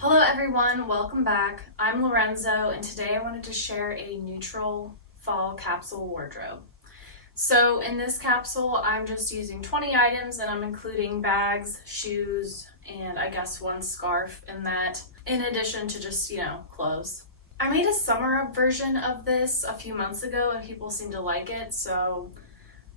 Hello everyone, welcome back. I'm Lorenzo and today I wanted to share a neutral fall capsule wardrobe. So in this capsule, I'm just using 20 items and I'm including bags, shoes, and I guess one scarf in that, in addition to just, clothes. I made a summer version of this a few months ago and people seem to like it, so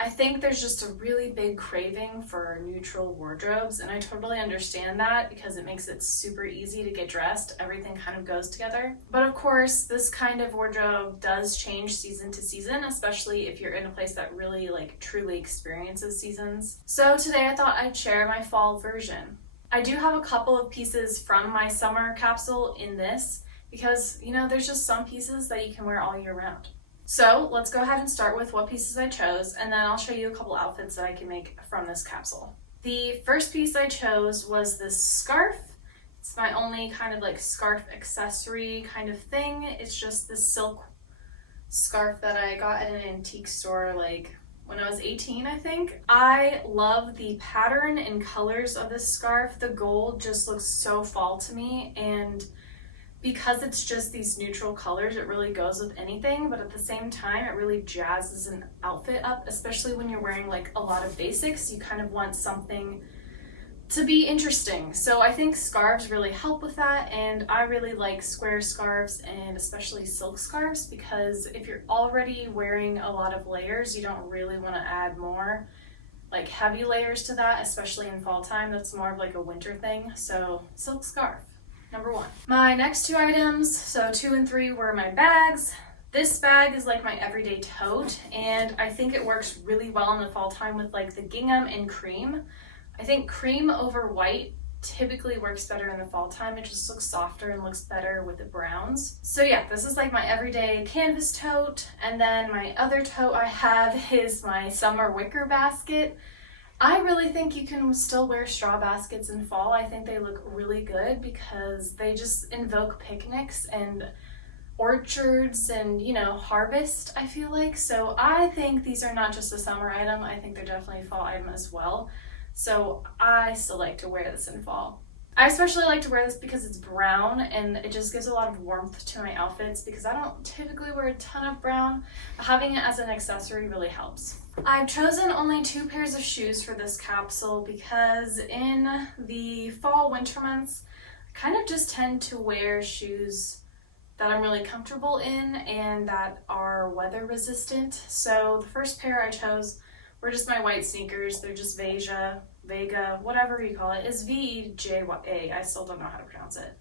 I think there's just a really big craving for neutral wardrobes, and I totally understand that because it makes it super easy to get dressed. Everything kind of goes together. But of course, this kind of wardrobe does change season to season, especially if you're in a place that really truly experiences seasons. So today I thought I'd share my fall version. I do have a couple of pieces from my summer capsule in this because, there's just some pieces that you can wear all year round. So let's go ahead and start with what pieces I chose, and then I'll show you a couple outfits that I can make from this capsule. The first piece I chose was this scarf. It's my only kind of scarf accessory kind of thing. It's just this silk scarf that I got at an antique store when I was 18, I think. I love the pattern and colors of this scarf. The gold just looks so fall to me, and because it's just these neutral colors, it really goes with anything, but at the same time, it really jazzes an outfit up, especially when you're wearing a lot of basics. You kind of want something to be interesting. So I think scarves really help with that, and I really like square scarves and especially silk scarves because if you're already wearing a lot of layers, you don't really want to add more heavy layers to that, especially in fall time. That's more of a winter thing. So silk scarf. Number one. My next two items, so 2 and 3, were my bags. This bag is my everyday tote, and I think it works really well in the fall time with the gingham and cream. I think cream over white typically works better in the fall time. It just looks softer and looks better with the browns. So yeah, this is my everyday canvas tote, and then my other tote I have is my summer wicker basket. I really think you can still wear straw baskets in fall. I think they look really good because they just invoke picnics and orchards and, harvest, I feel like. So I think these are not just a summer item. I think they're definitely a fall item as well. So I still like to wear this in fall. I especially like to wear this because it's brown and it just gives a lot of warmth to my outfits because I don't typically wear a ton of brown, but having it as an accessory really helps. I've chosen only 2 pairs of shoes for this capsule because in the fall winter months, I kind of just tend to wear shoes that I'm really comfortable in and that are weather resistant. So the first pair I chose were just my white sneakers. They're just Vega, whatever you call it. It's V-E-J-A. I still don't know how to pronounce it.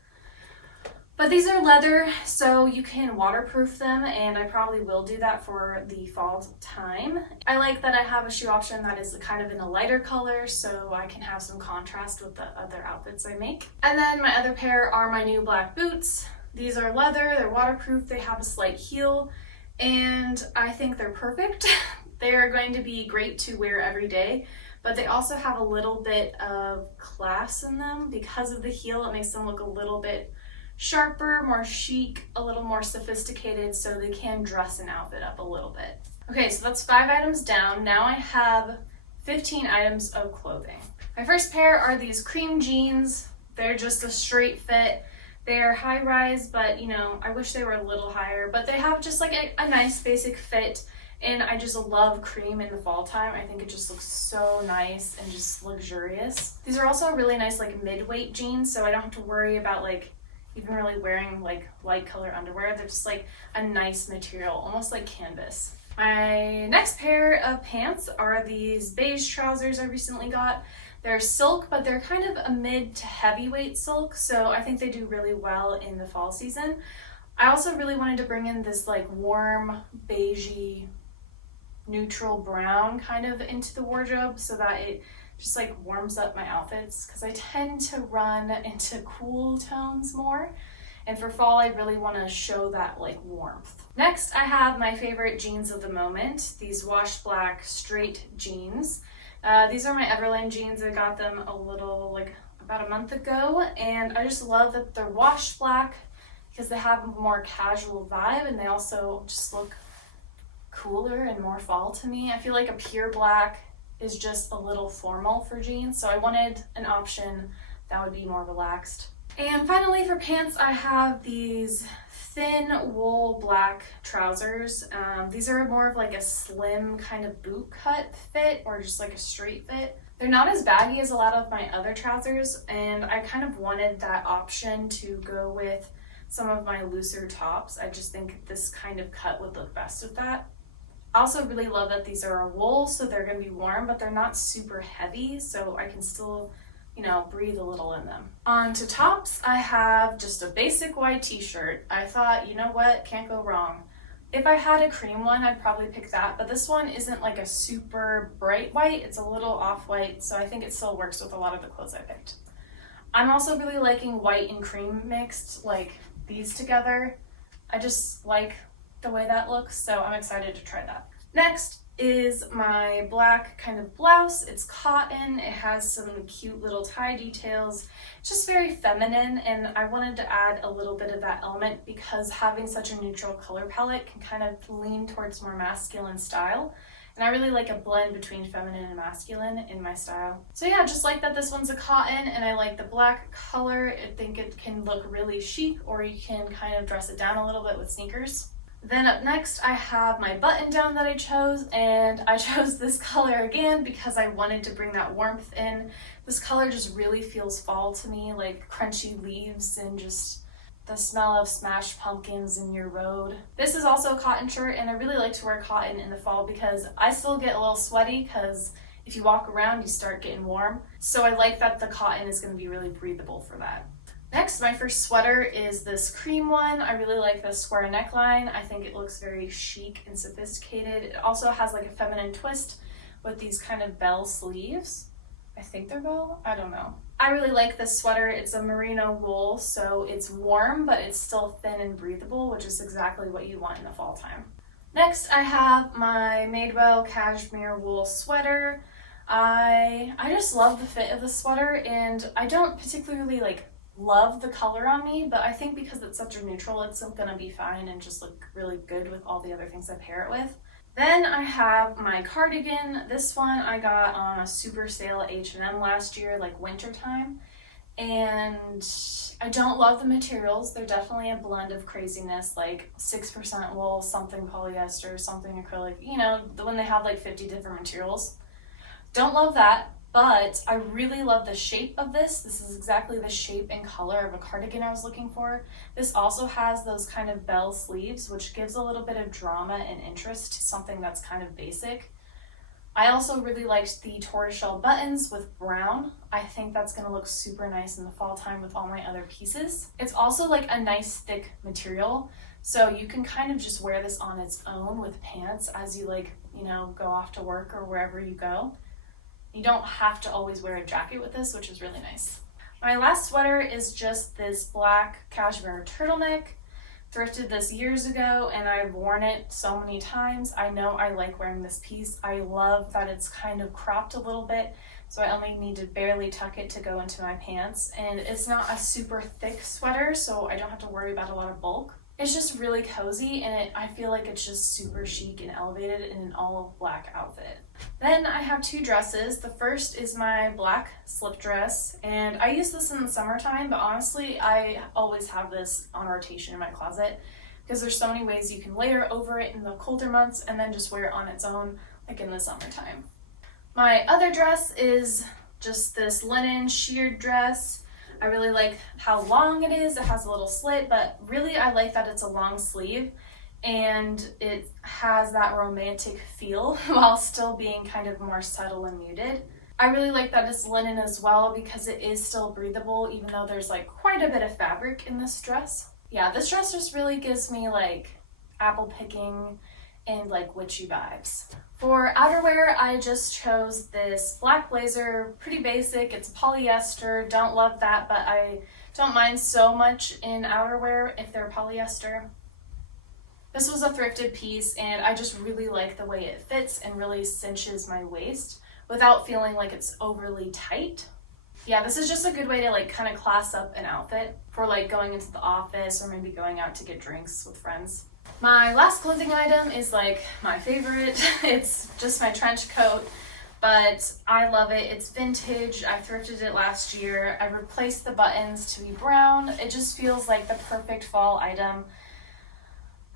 But these are leather, so you can waterproof them, and I probably will do that for the fall time. I like that I have a shoe option that is kind of in a lighter color, so I can have some contrast with the other outfits I make. And then my other pair are my new black boots. These are leather, they're waterproof, they have a slight heel, and I think they're perfect. They are going to be great to wear every day, but they also have a little bit of class in them. Because of the heel, it makes them look a little bit sharper, more chic, a little more sophisticated, so they can dress an outfit up a little bit. Okay, so that's 5 items down. Now I have 15 items of clothing. My first pair are these cream jeans. They're just a straight fit. They're high rise, but I wish they were a little higher, but they have just a nice basic fit. And I just love cream in the fall time. I think it just looks so nice and just luxurious. These are also really nice mid-weight jeans, so I don't have to worry about even really wearing light color underwear. They're just a nice material, almost like canvas. My next pair of pants are these beige trousers I recently got. They're silk, but they're kind of a mid to heavyweight silk, so I think they do really well in the fall season. I also really wanted to bring in this warm beigey neutral brown kind of into the wardrobe so that it just warms up my outfits because I tend to run into cool tones more, and for fall I really want to show that warmth. Next I have my favorite jeans of the moment, these washed black straight jeans. These are my Everlane jeans. I got them about a month ago, and I just love that they're washed black because they have a more casual vibe and they also just look cooler and more fall to me. I feel like a pure black is just a little formal for jeans, so I wanted an option that would be more relaxed. And finally for pants, I have these thin wool black trousers. These are more of like a slim kind of boot cut fit or just like a straight fit. They're not as baggy as a lot of my other trousers, and I kind of wanted that option to go with some of my looser tops. I just think this kind of cut would look best with that. I also really love that these are a wool, so they're going to be warm, but they're not super heavy, so I can still, breathe a little in them. On to tops, I have just a basic white t-shirt. I thought, you know what, can't go wrong. If I had a cream one, I'd probably pick that, but this one isn't like a super bright white. It's a little off-white, so I think it still works with a lot of the clothes I picked. I'm also really liking white and cream mixed, like these together. I just like the way that looks, so I'm excited to try that. Next is my black kind of blouse. It's cotton. It has some cute little tie details. It's just very feminine, and I wanted to add a little bit of that element because having such a neutral color palette can kind of lean towards more masculine style. And I really like a blend between feminine and masculine in my style. So yeah, just like that this one's a cotton, and I like the black color. I think it can look really chic, or you can kind of dress it down a little bit with sneakers. Then up next, I have my button down that I chose, and I chose this color again because I wanted to bring that warmth in. This color just really feels fall to me, like crunchy leaves and just the smell of smashed pumpkins in your road. This is also a cotton shirt, and I really like to wear cotton in the fall because I still get a little sweaty because if you walk around, you start getting warm. So I like that the cotton is going to be really breathable for that. Next, my first sweater is this cream one. I really like the square neckline. I think it looks very chic and sophisticated. It also has like a feminine twist with these kind of bell sleeves. I think they're bell? I don't know. I really like this sweater. It's a merino wool, so it's warm, but it's still thin and breathable, which is exactly what you want in the fall time. Next, I have my Madewell cashmere wool sweater. I just love the fit of the sweater, and I don't particularly love the color on me, but I think because it's such a neutral, it's gonna be fine and just look really good with all the other things I pair it with. Then I have my cardigan. This one I got on a super sale at H&M last year, like winter time. And I don't love the materials. They're definitely a blend of craziness, like 6% wool, something polyester, something acrylic, when they have like 50 different materials. Don't love that. But I really love the shape of this. This is exactly the shape and color of a cardigan I was looking for. This also has those kind of bell sleeves, which gives a little bit of drama and interest to something that's kind of basic. I also really liked the tortoiseshell buttons with brown. I think that's going to look super nice in the fall time with all my other pieces. It's also like a nice thick material, so you can kind of just wear this on its own with pants as you go off to work or wherever you go. You don't have to always wear a jacket with this, which is really nice. My last sweater is just this black cashmere turtleneck. Thrifted this years ago, and I've worn it so many times. I know I like wearing this piece. I love that it's kind of cropped a little bit, so I only need to barely tuck it to go into my pants. And it's not a super thick sweater, so I don't have to worry about a lot of bulk. It's just really cozy, and I feel like it's just super chic and elevated in an all black outfit. Then I have two dresses. The first is my black slip dress, and I use this in the summertime, but honestly, I always have this on rotation in my closet because there's so many ways you can layer over it in the colder months and then just wear it on its own, like in the summertime. My other dress is just this linen sheared dress. I really like how long it is. It has a little slit, but really I like that it's a long sleeve and it has that romantic feel while still being kind of more subtle and muted. I really like that it's linen as well because it is still breathable even though there's quite a bit of fabric in this dress. Yeah, this dress just really gives me apple picking and witchy vibes. For outerwear, I just chose this black blazer, pretty basic. It's polyester, don't love that, but I don't mind so much in outerwear if they're polyester. This was a thrifted piece, and I just really like the way it fits and really cinches my waist without feeling like it's overly tight. Yeah, this is just a good way to kind of class up an outfit for going into the office or maybe going out to get drinks with friends. My last clothing item is my favorite. It's just my trench coat. but I love it. It's vintage. I thrifted it last year. I replaced the buttons to be brown. It just feels like the perfect fall item.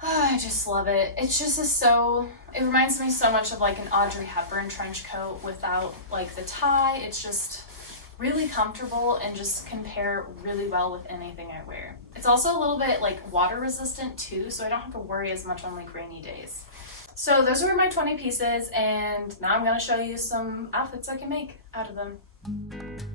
Oh, I just love it. It's just it reminds me so much of like an Audrey Hepburn trench coat without like the tie. It's just really comfortable and just can pair really well with anything I wear. It's also a little bit like water resistant too, so I don't have to worry as much on like rainy days. So those were my 20 pieces, and now I'm going to show you some outfits I can make out of them.